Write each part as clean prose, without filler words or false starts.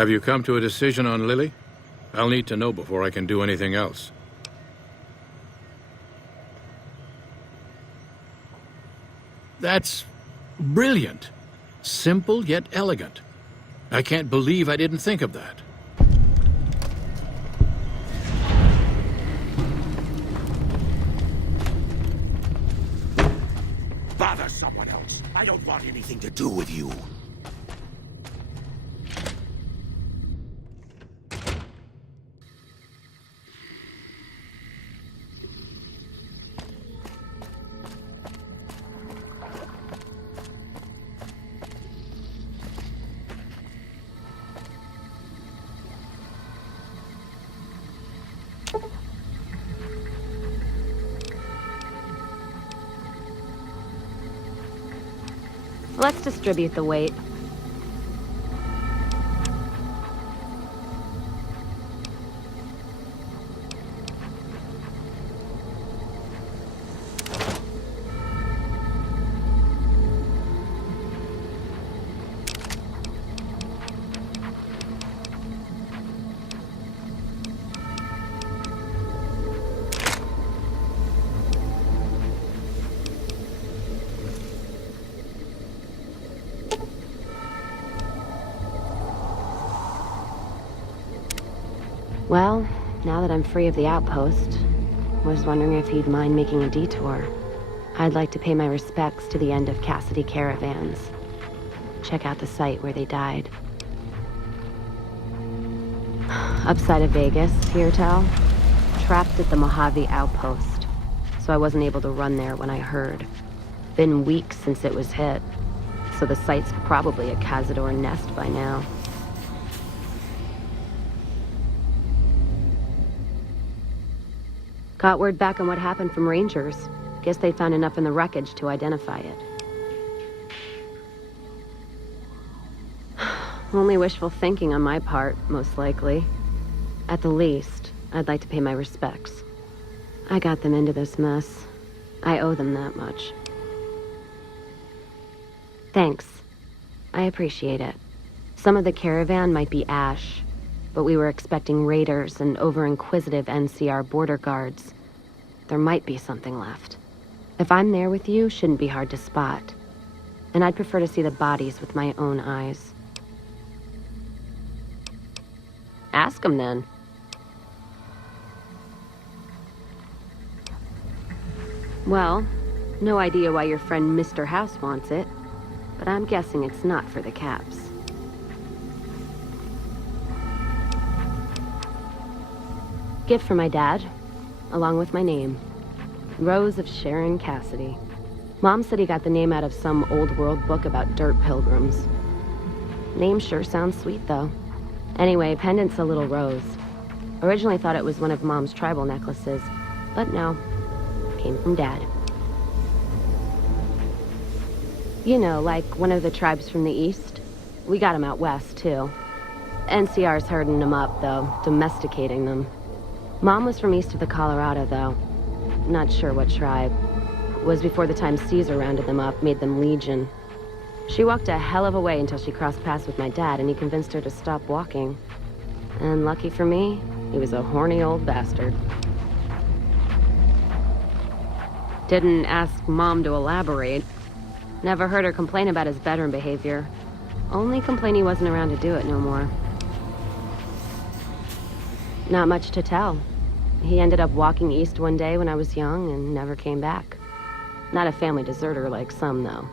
Have you come to a decision on Lily? I'll need to know before I can do anything else. That's brilliant. Simple yet elegant. I can't believe I didn't think of that. Bother someone else. I don't want anything to do with you. Let's distribute the weight. Well, now that I'm free of the outpost, was wondering if he'd mind making a detour. I'd like to pay my respects to the end of Cassidy Caravans. Check out the site where they died. Upside of Vegas, hear tell? Trapped at the Mojave outpost, so I wasn't able to run there when I heard. Been weeks since it was hit, so the site's probably a Cazador nest by now. Got word back on what happened from Rangers. Guess they found enough in the wreckage to identify it. Only wishful thinking on my part, most likely. At the least, I'd like to pay my respects. I got them into this mess. I owe them that much. Thanks. I appreciate it. Some of the caravan might be ash, but we were expecting raiders and over-inquisitive NCR border guards. There might be something left. If I'm there with you, shouldn't be hard to spot. And I'd prefer to see the bodies with my own eyes. Ask them then. Well, no idea why your friend Mr. House wants it, but I'm guessing it's not for the caps. Gift for my dad, along with my name. Rose of Sharon Cassidy. Mom said he got the name out of some old world book about dirt pilgrims. Name sure sounds sweet, though. Anyway, pendant's a little rose. Originally thought it was one of Mom's tribal necklaces, but no. Came from Dad. You know, like one of the tribes from the east. We got them out west, too. NCR's herding them up, though, domesticating them. Mom was from east of the Colorado, though. Not sure what tribe. Was before the time Caesar rounded them up, made them legion. She walked a hell of a way until she crossed paths with my dad, and he convinced her to stop walking. And lucky for me, he was a horny old bastard. Didn't ask Mom to elaborate. Never heard her complain about his bedroom behavior. Only complain he wasn't around to do it no more. Not much to tell. He ended up walking east one day when I was young and never came back. Not a family deserter like some, though.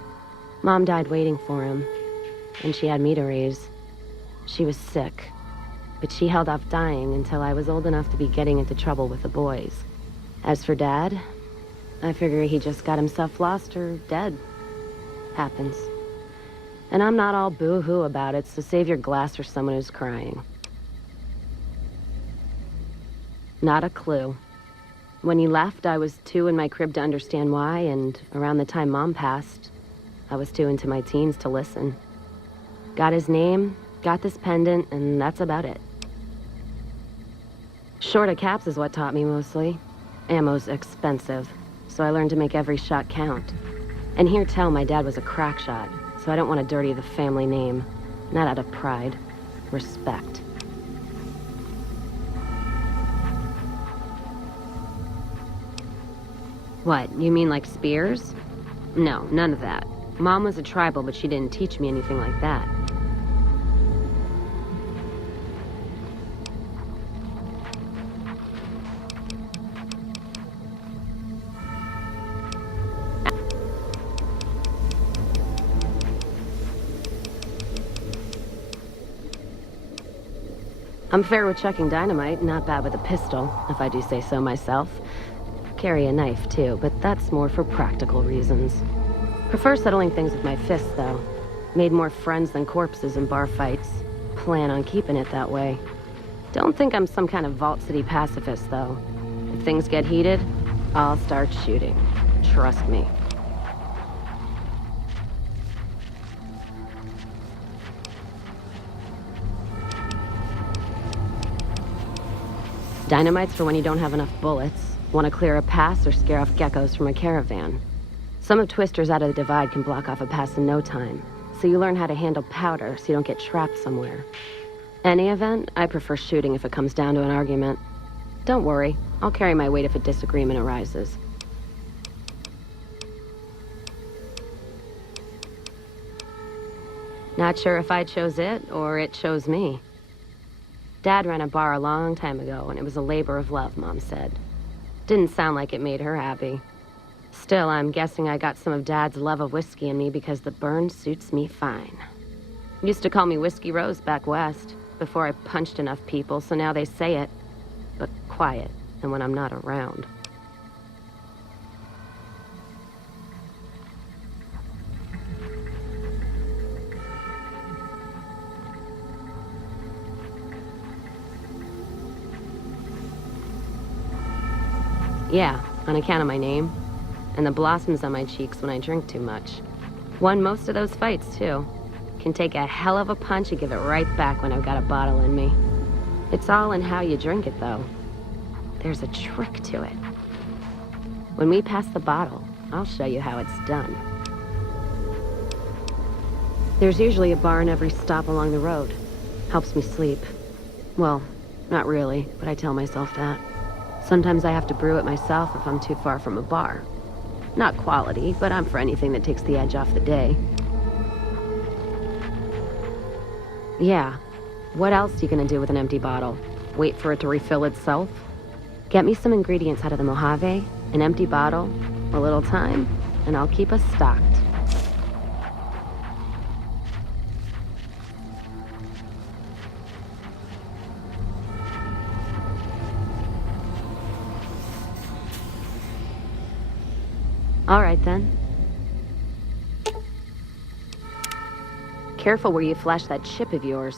Mom died waiting for him, and she had me to raise. She was sick, but she held off dying until I was old enough to be getting into trouble with the boys. As for Dad, I figure he just got himself lost or dead. Happens. And I'm not all boo-hoo about it, so save your glass for someone who's crying. Not a clue. When he left, I was too in my crib to understand why, and around the time Mom passed, I was too into my teens to listen. Got his name, got this pendant, and that's about it. Short of caps is what taught me mostly. Ammo's expensive, so I learned to make every shot count. And hear tell my dad was a crack shot, so I don't want to dirty the family name. Not out of pride. Respect. What, you mean like spears? No, none of that. Mom was a tribal, but she didn't teach me anything like that. I'm fair with checking dynamite, not bad with a pistol, if I do say so myself. Carry a knife, too, but that's more for practical reasons. Prefer settling things with my fists, though. Made more friends than corpses in bar fights. Plan on keeping it that way. Don't think I'm some kind of Vault City pacifist, though. If things get heated, I'll start shooting. Trust me. Dynamite's for when you don't have enough bullets, want to clear a pass or scare off geckos from a caravan. Some of Twister's Out of the Divide can block off a pass in no time, so you learn how to handle powder so you don't get trapped somewhere. Any event, I prefer shooting if it comes down to an argument. Don't worry, I'll carry my weight if a disagreement arises. Not sure if I chose it or it chose me. Dad ran a bar a long time ago, and it was a labor of love, Mom said. Didn't sound like it made her happy. Still, I'm guessing I got some of Dad's love of whiskey in me because the burn suits me fine. Used to call me Whiskey Rose back west, before I punched enough people, so now they say it, but quiet, and when I'm not around. Yeah, on account of my name. And the blossoms on my cheeks when I drink too much. Won most of those fights, too. Can take a hell of a punch and give it right back when I've got a bottle in me. It's all in how you drink it, though. There's a trick to it. When we pass the bottle, I'll show you how it's done. There's usually a bar in every stop along the road. Helps me sleep. Well, not really, but I tell myself that. Sometimes I have to brew it myself if I'm too far from a bar. Not quality, but I'm for anything that takes the edge off the day. Yeah. What else you gonna do with an empty bottle? Wait for it to refill itself? Get me some ingredients out of the Mojave, an empty bottle, a little time, and I'll keep us stocked. All right, then. Careful where you flash that chip of yours.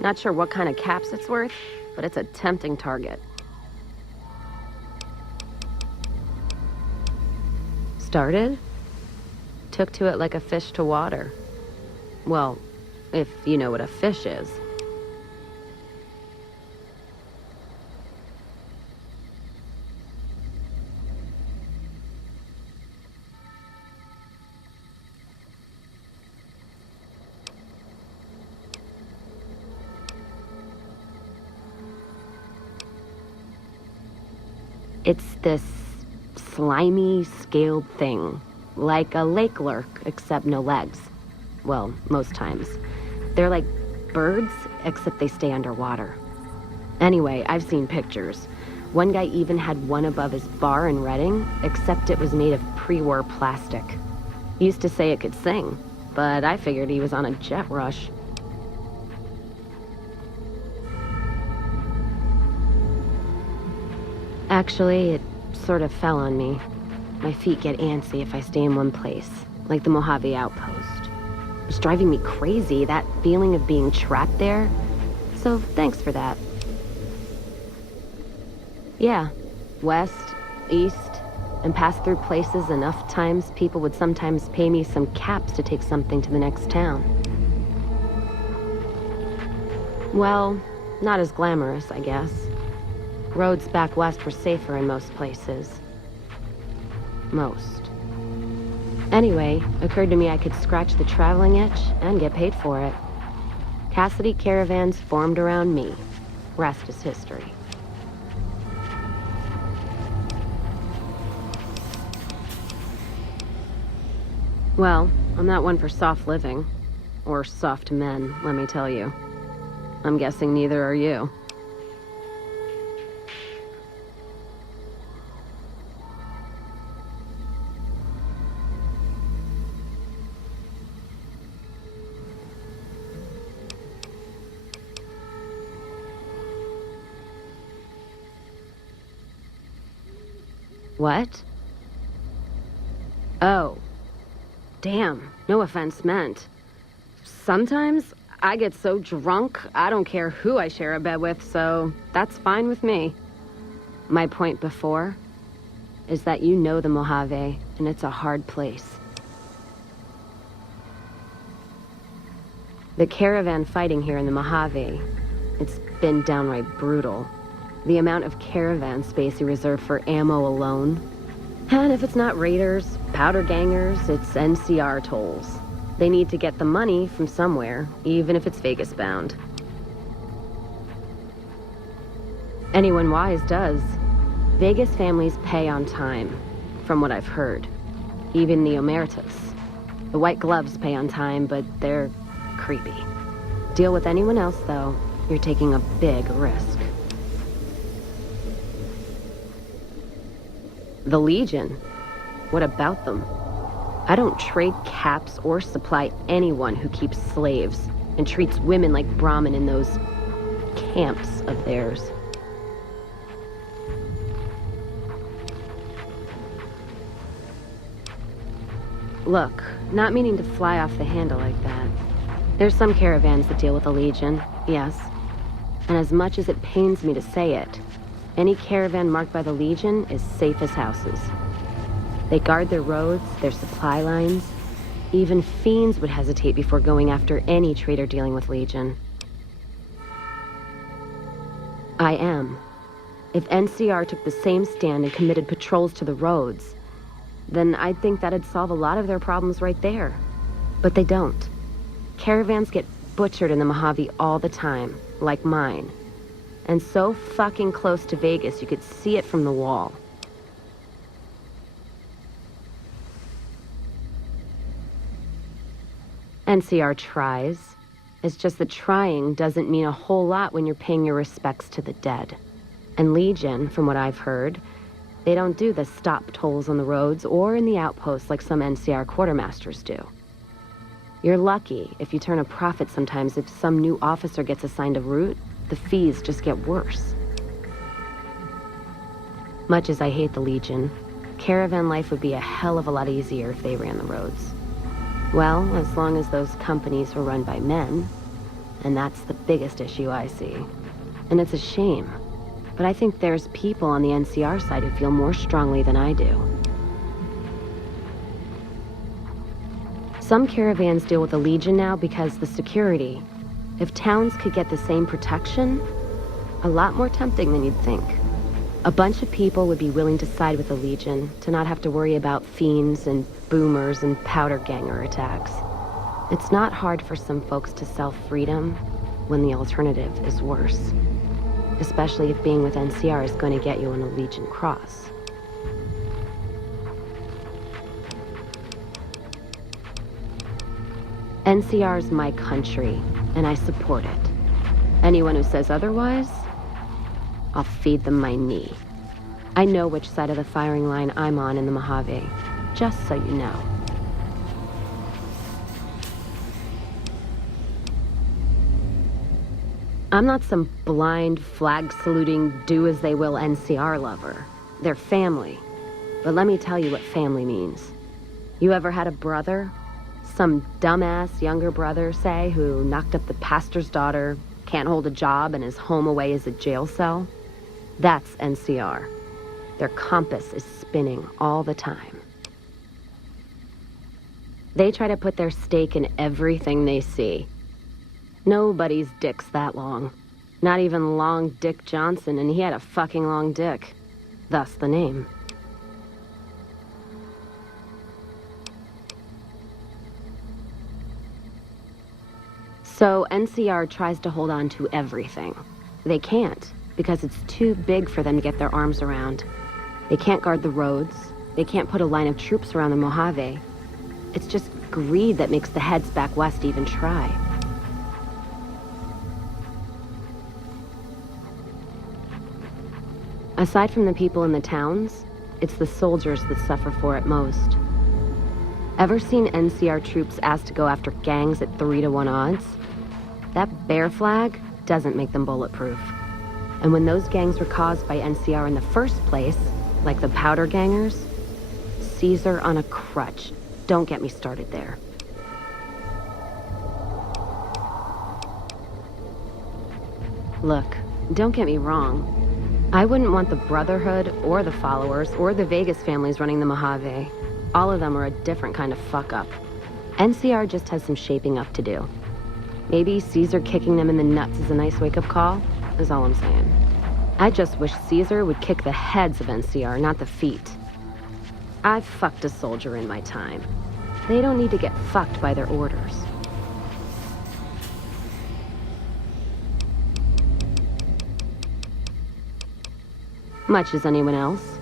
Not sure what kind of caps it's worth, but it's a tempting target. Started? Took to it like a fish to water. Well, if you know what a fish is. It's this slimy, scaled thing. Like a lake lurk, except no legs. Well, most times. They're like birds, except they stay underwater. Anyway, I've seen pictures. One guy even had one above his bar in Reading, except it was made of pre-war plastic. Used to say it could sing, but I figured he was on a jet rush. Actually, it sort of fell on me. My feet get antsy if I stay in one place, like the Mojave Outpost. It's driving me crazy, that feeling of being trapped there. So thanks for that. Yeah, west, east, and pass through places enough times people would sometimes pay me some caps to take something to the next town. Well, not as glamorous, I guess. Roads back west were safer in most places. Most. Anyway, occurred to me I could scratch the traveling itch and get paid for it. Cassidy caravans formed around me. Rest is history. Well, I'm not one for soft living. Or soft men, let me tell you. I'm guessing neither are you. What? Oh. Damn, no offense meant. Sometimes I get so drunk, I don't care who I share a bed with, so that's fine with me. My point before is that you know the Mojave, and it's a hard place. The caravan fighting here in the Mojave, it's been downright brutal. The amount of caravan space you reserve for ammo alone. And if it's not raiders, powder gangers, it's NCR tolls. They need to get the money from somewhere, even if it's Vegas bound. Anyone wise does. Vegas families pay on time, from what I've heard. Even the Omertas. The White Gloves pay on time, but they're creepy. Deal with anyone else, though, you're taking a big risk. The Legion? What about them? I don't trade caps or supply anyone who keeps slaves and treats women like Brahmin in those camps of theirs. Look, not meaning to fly off the handle like that. There's some caravans that deal with the Legion, yes. And as much as it pains me to say it, any caravan marked by the Legion is safe as houses. They guard their roads, their supply lines. Even fiends would hesitate before going after any trader dealing with Legion. I am. If NCR took the same stand and committed patrols to the roads, then I'd think that'd solve a lot of their problems right there. But they don't. Caravans get butchered in the Mojave all the time, like mine. And so fucking close to Vegas you could see it from the wall. NCR tries. It's just that trying doesn't mean a whole lot when you're paying your respects to the dead. And Legion, from what I've heard, they don't do the stop tolls on the roads or in the outposts like some NCR quartermasters do. You're lucky if you turn a profit sometimes. If some new officer gets assigned a route, the fees just get worse. Much as I hate the Legion, caravan life would be a hell of a lot easier if they ran the roads. Well, as long as those companies were run by men, and that's the biggest issue I see. And it's a shame, but I think there's people on the NCR side who feel more strongly than I do. Some caravans deal with the Legion now because the security. If towns could get the same protection, a lot more tempting than you'd think. A bunch of people would be willing to side with the Legion, to not have to worry about fiends and boomers and powder ganger attacks. It's not hard for some folks to sell freedom when the alternative is worse. Especially if being with NCR is going to get you on a Legion cross. NCR's my country, and I support it. Anyone who says otherwise, I'll feed them my knee. I know which side of the firing line I'm on in the Mojave, just so you know. I'm not some blind, flag-saluting, do-as-they-will NCR lover. They're family. But let me tell you what family means. You ever had a brother? Some dumbass younger brother, say, who knocked up the pastor's daughter, can't hold a job, and is home away as a jail cell? That's NCR. Their compass is spinning all the time. They try to put their stake in everything they see. Nobody's dick's that long. Not even Long Dick Johnson, and he had a fucking long dick. Thus the name. So NCR tries to hold on to everything. They can't, because it's too big for them to get their arms around. They can't guard the roads. They can't put a line of troops around the Mojave. It's just greed that makes the heads back west even try. Aside from the people in the towns, it's the soldiers that suffer for it most. Ever seen NCR troops asked to go after gangs at 3-to-1 odds? That bear flag doesn't make them bulletproof. And when those gangs were caused by NCR in the first place, like the Powder Gangers, Caesar on a crutch. Don't get me started there. Look, don't get me wrong. I wouldn't want the Brotherhood, or the Followers, or the Vegas families running the Mojave. All of them are a different kind of fuck-up. NCR just has some shaping up to do. Maybe Caesar kicking them in the nuts is a nice wake-up call, is all I'm saying. I just wish Caesar would kick the heads of NCR, not the feet. I've fucked a soldier in my time. They don't need to get fucked by their orders. Much as anyone else.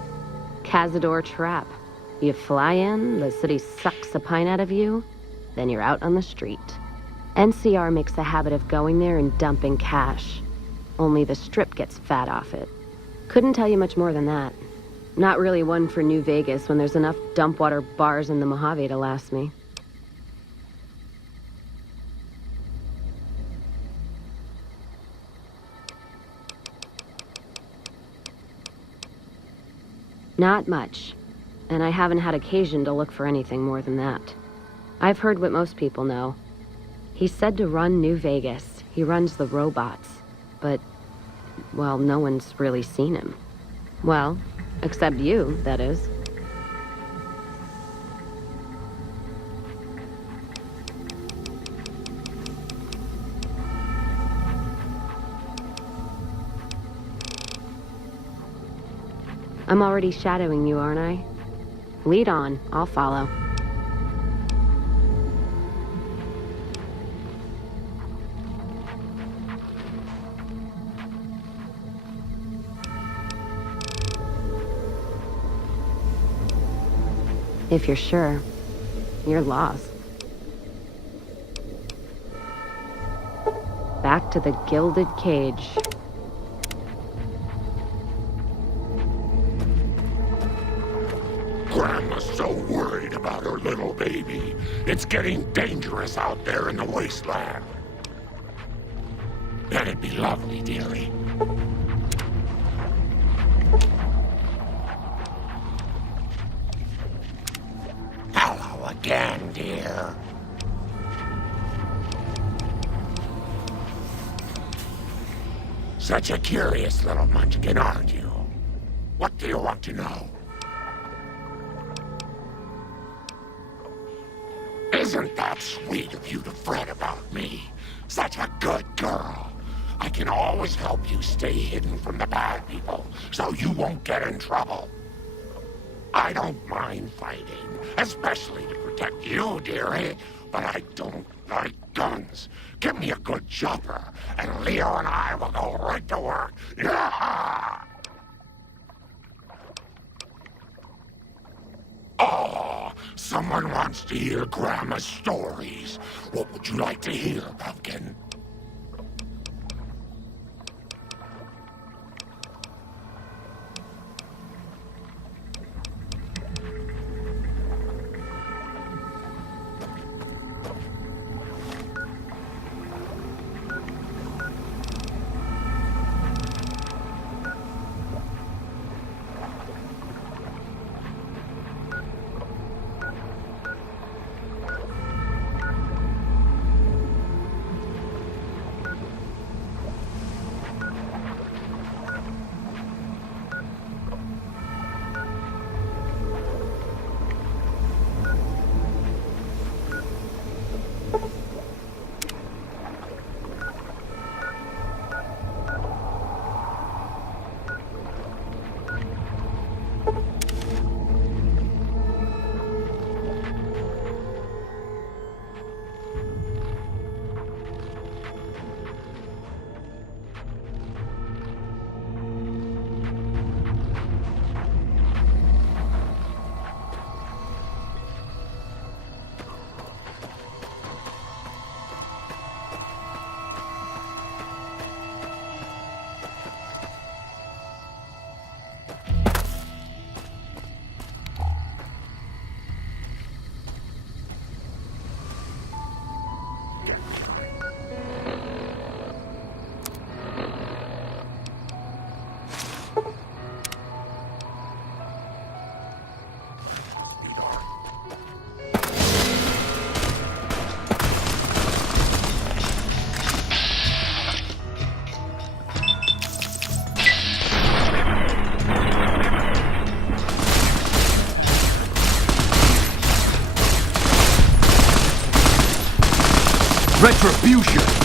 Cazador trap. You fly in, the city sucks a pint out of you, then you're out on the street. NCR makes a habit of going there and dumping cash. Only the Strip gets fat off it. Couldn't tell you much more than that. Not really one for New Vegas when there's enough dumpwater bars in the Mojave to last me. Not much. And I haven't had occasion to look for anything more than that. I've heard what most people know. He's said to run New Vegas. He runs the robots. But, well, no one's really seen him. Well, except you, that is. I'm already shadowing you, aren't I? Lead on, I'll follow. If you're sure, you're lost. Back to the Gilded Cage. Grandma's so worried about her little baby. It's getting dangerous out there in the wasteland. That'd be lovely, dearie. Hello again, dear. Such a curious little munchkin, aren't you? What do you want to know? Isn't that sweet of you to fret about me? Such a good girl. I can always help you stay hidden from the bad people, so you won't get in trouble. I don't mind fighting, especially to protect you, dearie, but I don't like guns. Give me a good chopper, and Leo and I will go right to work. Yeah! Oh, someone wants to hear Grandma's stories. What would you like to hear, Pumpkin? Retribution!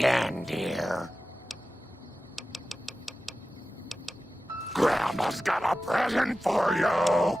Again, dear. Grandma's got a present for you.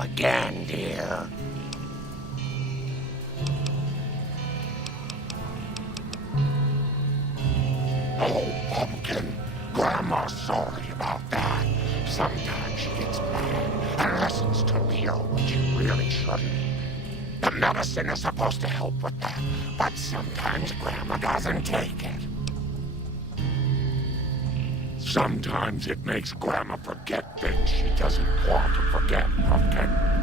again, dear. Oh, Pumpkin. Grandma's sorry about that. Sometimes she gets mad and listens to Leo when she really shouldn't. The medicine is supposed to help with that, but sometimes Grandma doesn't take it. Sometimes it makes Grandma forget things she doesn't want to forget, Pumpkin.